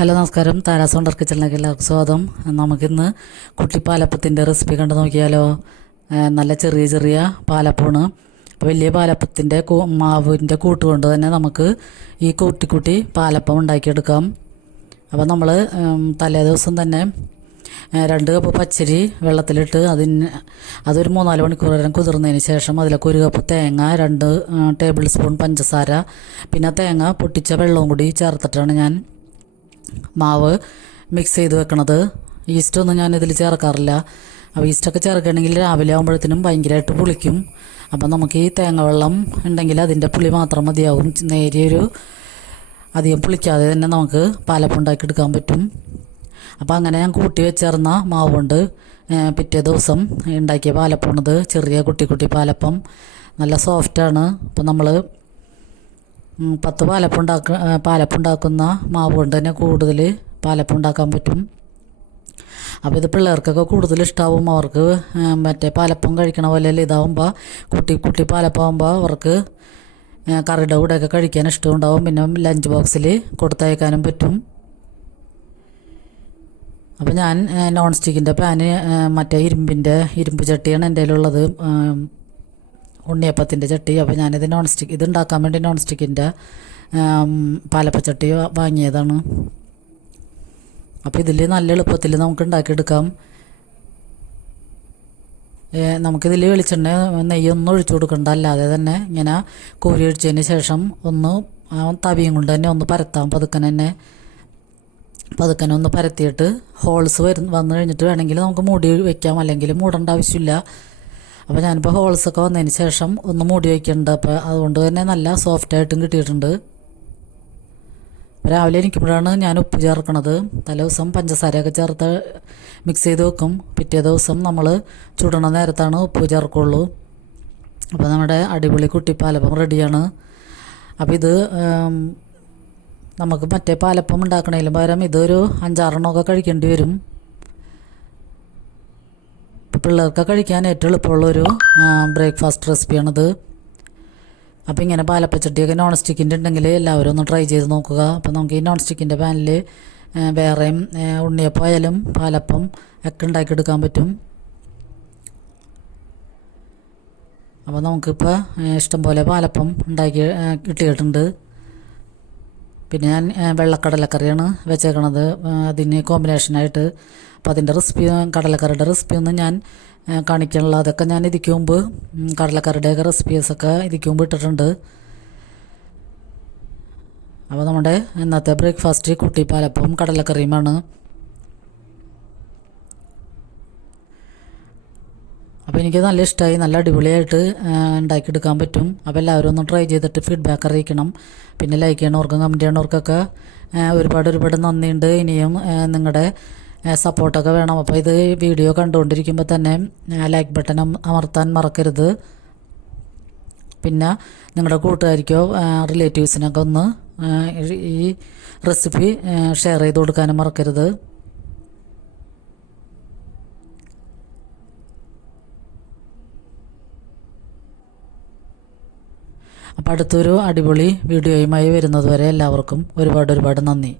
Hello നമസ്കാരം, Tara's wonder കിച്ചണിലേക്ക് എല്ലാവർക്കും സ്വാഗതം. നമുക്കിന്ന് കുട്ടിപ്പാലപ്പത്തിൻ്റെ റെസിപ്പി കണ്ടു നോക്കിയാലോ. നല്ല ചെറിയ ചെറിയ പാലപ്പമാണ്. അപ്പോൾ വലിയ പാലപ്പത്തിൻ്റെ മാവിൻ്റെ കൂട്ട് കൊണ്ട് തന്നെ നമുക്ക് ഈ കുട്ടി പാലപ്പം ഉണ്ടാക്കിയെടുക്കാം. അപ്പോൾ നമ്മൾ തലേ ദിവസം തന്നെ 2 കപ്പ് പച്ചരി വെള്ളത്തിലിട്ട് അതൊരു 3-4 മണിക്കൂർ നേരം കുതിർന്നതിന് ശേഷം അതിലേക്ക് 1 കപ്പ് തേങ്ങ, 2 ടേബിൾ സ്പൂൺ പഞ്ചസാര, പിന്നെ തേങ്ങ പൊട്ടിച്ച വെള്ളവും കൂടി ചേർത്തിട്ടാണ് ഞാൻ മാവ് മിക്സ് ചെയ്ത് വെക്കണത്. ഈസ്റ്റൊന്നും ഞാനിതിൽ ചേർക്കാറില്ല. അപ്പോൾ ഈസ്റ്റൊക്കെ ചേർക്കുകയാണെങ്കിൽ രാവിലെ ആകുമ്പോഴത്തേനും ഭയങ്കരമായിട്ട് പുളിക്കും. അപ്പം നമുക്ക് ഈ തേങ്ങ വെള്ളം ഉണ്ടെങ്കിൽ അതിൻ്റെ പുളി മാത്രം മതിയാവും. നേരിയൊരു അധികം പുളിക്കാതെ തന്നെ നമുക്ക് പാലപ്പം ഉണ്ടാക്കിയെടുക്കാൻ പറ്റും. അപ്പോൾ അങ്ങനെ ഞാൻ കൂട്ടി വെച്ചേർന്ന മാവ് കൊണ്ട് പിറ്റേ ദിവസം ഉണ്ടാക്കിയ പാലപ്പമാണിത്. ചെറിയ കുട്ടി പാലപ്പം നല്ല സോഫ്റ്റാണ്. അപ്പോൾ നമ്മൾ 10 പാലപ്പം ഉണ്ടാക്കുന്ന മാവ് കൊണ്ട് തന്നെ കൂടുതൽ പാലപ്പം ഉണ്ടാക്കാൻ പറ്റും. അപ്പോൾ ഇത് പിള്ളേർക്കൊക്കെ കൂടുതൽ ഇഷ്ടമാവും. അവർക്ക് മറ്റേ പാലപ്പം കഴിക്കണ പോലെ ഇതാവുമ്പോൾ കുട്ടി പാലപ്പം ആകുമ്പോൾ അവർക്ക് കറിയുടെ കൂടെയൊക്കെ കഴിക്കാൻ ഇഷ്ടമുണ്ടാവും. പിന്നെ ലഞ്ച് ബോക്സിൽ കൊടുത്തയക്കാനും പറ്റും. അപ്പോൾ ഞാൻ നോൺ സ്റ്റിക്കിൻ്റെ പാന്, മറ്റേ ഇരുമ്പ് ചട്ടിയാണ് എൻ്റെ കയ്യിലുള്ളത്, ഉണ്ണിയപ്പത്തിൻ്റെ ചട്ടി. അപ്പോൾ ഞാനിത് ഇത് ഉണ്ടാക്കാൻ വേണ്ടി നോൺ സ്റ്റിക്കിൻ്റെ പാലപ്പച്ചട്ടി വാങ്ങിയതാണ്. അപ്പോൾ ഇതിൽ നല്ല എളുപ്പത്തിൽ നമുക്ക് ഉണ്ടാക്കിയെടുക്കാം. നമുക്കിതിൽ വെളിച്ചെണ്ണ നെയ്യൊന്നും ഒഴിച്ചു കൊടുക്കണ്ട. അല്ലാതെ തന്നെ ഇങ്ങനെ കോരി ഒഴിച്ചതിന് ശേഷം ഒന്ന് തവിയും കൊണ്ട് തന്നെ ഒന്ന് പരത്താം. പതുക്കനെ ഒന്ന് പരത്തിയിട്ട് ഹോൾസ് വന്നു കഴിഞ്ഞിട്ട് വേണമെങ്കിൽ നമുക്ക് മൂടി വയ്ക്കാം, അല്ലെങ്കിൽ മൂടേണ്ട ആവശ്യമില്ല. അപ്പോൾ ഞാനിപ്പോൾ ഹോൾസൊക്കെ വന്നതിന് ശേഷം ഒന്ന് മൂടി വയ്ക്കുന്നുണ്ട്. അപ്പോൾ അതുകൊണ്ട് തന്നെ നല്ല സോഫ്റ്റായിട്ടും കിട്ടിയിട്ടുണ്ട്. രാവിലെ എനിക്കുമ്പോഴാണ് ഞാൻ ഉപ്പ് ചേർക്കണത്. തലേ ദിവസം പഞ്ചസാരയൊക്കെ ചേർത്ത് മിക്സ് ചെയ്ത് വെക്കും. പിറ്റേ ദിവസം നമ്മൾ ചുടണ നേരത്താണ് ഉപ്പ് ചേർക്കുള്ളൂ. അപ്പോൾ നമ്മുടെ അടിപൊളി കുട്ടിപ്പാലപ്പം റെഡിയാണ്. അപ്പോൾ ഇത് നമുക്ക് മറ്റേ പാലപ്പം ഉണ്ടാക്കണതിലും പകരം ഇതൊരു 5-6 എണ്ണമൊക്കെ കഴിക്കേണ്ടി വരും. പിള്ളേർക്ക് കഴിക്കാൻ ഏറ്റവും എളുപ്പമുള്ളൊരു ബ്രേക്ക്ഫാസ്റ്റ് റെസിപ്പിയാണിത്. അപ്പോൾ ഇങ്ങനെ പാലപ്പച്ചട്ടിയൊക്കെ നോൺ സ്റ്റിക്കിൻ്റെ ഉണ്ടെങ്കിൽ എല്ലാവരും ഒന്ന് ട്രൈ ചെയ്ത് നോക്കുക. അപ്പോൾ നമുക്ക് ഈ നോൺ സ്റ്റിക്കിൻ്റെ പാനിൽ വേറെയും ഉണ്ണിയപ്പം ആയാലും പാലപ്പം ഒക്കെ ഉണ്ടാക്കിയെടുക്കാൻ പറ്റും. അപ്പോൾ നമുക്കിപ്പോൾ ഇഷ്ടംപോലെ പാലപ്പം ഉണ്ടാക്കി കിട്ടിയിട്ടുണ്ട്. പിന്നെ ഞാൻ വെള്ളക്കടലക്കറിയാണ് വെച്ചേക്കണത് അതിന് കോമ്പിനേഷനായിട്ട്. അപ്പോൾ അതിൻ്റെ കടലക്കറിയുടെ റെസിപ്പിയൊന്നും ഞാൻ കാണിക്കാനുള്ള, അതൊക്കെ ഞാൻ ഇതിക്ക് മുമ്പ് കടലക്കറിയുടെയൊക്കെ റെസിപ്പീസൊക്കെ ഇതിക്ക് മുമ്പ് ഇട്ടിട്ടുണ്ട്. അപ്പോൾ നമ്മുടെ ഇന്നത്തെ ബ്രേക്ക്ഫാസ്റ്റ് കുട്ടിപ്പാലപ്പവും കടലക്കറിയുമാണ്. അപ്പോൾ എനിക്ക് നല്ല ഇഷ്ടമായി. നല്ല അടിപൊളിയായിട്ട് ഉണ്ടാക്കിയെടുക്കാൻ പറ്റും. അപ്പോൾ എല്ലാവരും ഒന്ന് ട്രൈ ചെയ്തിട്ട് ഫീഡ്ബാക്ക് അറിയിക്കണം. പിന്നെ ലൈക്ക് ചെയ്യണവർക്കും കമൻറ്റ് ചെയ്യണവർക്കൊക്കെ ഒരുപാട് നന്ദിയുണ്ട്. ഇനിയും നിങ്ങളുടെ സപ്പോർട്ടൊക്കെ വേണം. അപ്പോൾ ഇത് വീഡിയോ കണ്ടുകൊണ്ടിരിക്കുമ്പോൾ തന്നെ ലൈക്ക് ബട്ടൺ അമർത്താൻ മറക്കരുത്. പിന്നെ നിങ്ങളുടെ കൂട്ടുകാർക്കോ റിലേറ്റീവ്സിനൊക്കെ ഒന്ന് ഈ റെസിപ്പി ഷെയർ ചെയ്ത് കൊടുക്കാനും മറക്കരുത്. അപ്പോൾ അടുത്തൊരു അടിപൊളി വീഡിയോയുമായി വരുന്നതുവരെ എല്ലാവർക്കും ഒരുപാട് നന്ദി.